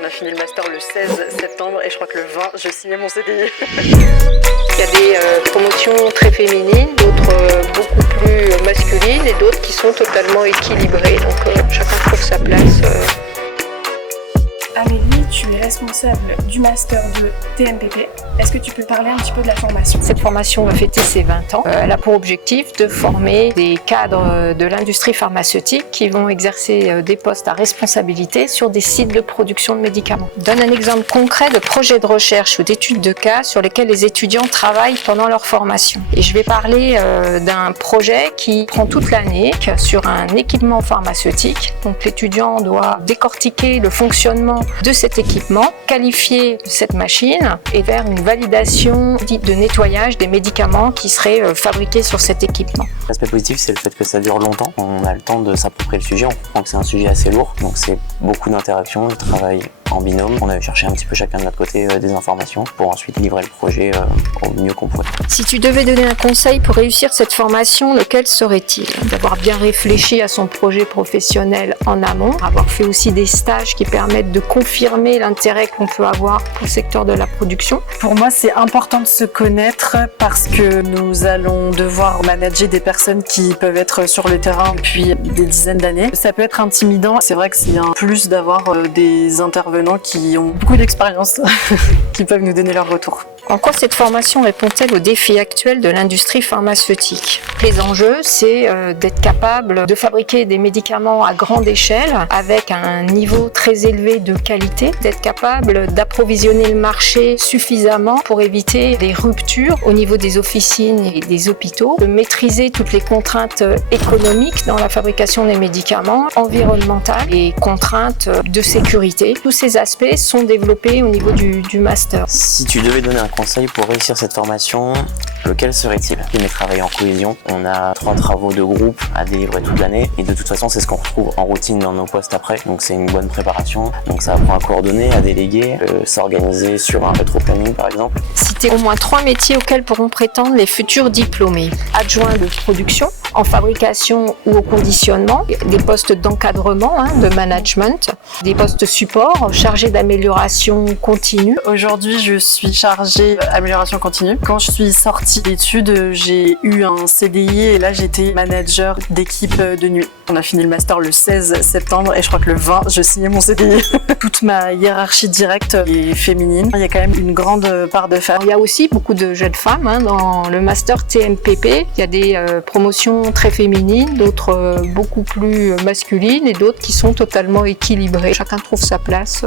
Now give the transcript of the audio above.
On a fini le master le 16 septembre et je crois que le 20, je signais mon CDI. Il y a des promotions très féminines, d'autres beaucoup plus masculines et d'autres qui sont totalement équilibrées. Donc chacun trouve sa place. Amélie, tu es responsable du master de TMPP. Est-ce que tu peux parler un petit peu de la formation? Cette formation va fêter ses 20 ans. Elle a pour objectif de former des cadres de l'industrie pharmaceutique qui vont exercer des postes à responsabilité sur des sites de production de médicaments. Je donne un exemple concret de projet de recherche ou d'études de cas sur lesquels les étudiants travaillent pendant leur formation. Et je vais parler d'un projet qui prend toute l'année sur un équipement pharmaceutique. Donc l'étudiant doit décortiquer le fonctionnement de cet équipement, qualifier cette machine et faire une validation dite de nettoyage des médicaments qui seraient fabriqués sur cet équipement. L'aspect positif, c'est le fait que ça dure longtemps. On a le temps de s'approprier le sujet. On comprend que c'est un sujet assez lourd, donc c'est beaucoup d'interactions, de travail en binôme. On a cherché un petit peu chacun de notre côté des informations pour ensuite livrer le projet au mieux qu'on pouvait. Si tu devais donner un conseil pour réussir cette formation, lequel serait-il? D'avoir bien réfléchi à son projet professionnel en amont, avoir fait aussi des stages qui permettent de confirmer l'intérêt qu'on peut avoir pour le secteur de la production. Pour moi, c'est important de se connaître parce que nous allons devoir manager des personnes qui peuvent être sur le terrain depuis des dizaines d'années. Ça peut être intimidant. C'est vrai que c'est un plus d'avoir des intervenants qui ont beaucoup d'expérience, qui peuvent nous donner leur retour. En quoi cette formation répond-elle aux défis actuels de l'industrie pharmaceutique? Les enjeux, c'est d'être capable de fabriquer des médicaments à grande échelle avec un niveau très élevé de qualité, d'être capable d'approvisionner le marché suffisamment pour éviter des ruptures au niveau des officines et des hôpitaux, de maîtriser toutes les contraintes économiques dans la fabrication des médicaments, environnementales et contraintes de sécurité. Tous ces aspects sont développés au niveau du master. Si tu devais donner un conseil pour réussir cette formation, lequel serait-il? Aimer travailler en cohésion. On a 3 travaux de groupe à délivrer toute l'année et de toute façon c'est ce qu'on retrouve en routine dans nos postes après, donc c'est une bonne préparation. Donc ça apprend à coordonner, à déléguer, s'organiser sur un rétro-planning par exemple. Citer au moins 3 métiers auxquels pourront prétendre les futurs diplômés. Adjoint de production, en fabrication ou au conditionnement, des postes d'encadrement, de management, des postes support, chargés d'amélioration continue. Aujourd'hui, je suis chargée d'amélioration continue. Quand je suis sortie d'études, j'ai eu un CDI et là, j'étais manager d'équipe de nuit. On a fini le master le 16 septembre et je crois que le 20, je signais mon CDI. Toute ma hiérarchie directe est féminine. Il y a quand même une grande part de femmes. Il y a aussi beaucoup de jeunes femmes dans le master TMPP. Il y a des promotions très féminines, d'autres beaucoup plus masculines et d'autres qui sont totalement équilibrées. Chacun trouve sa place.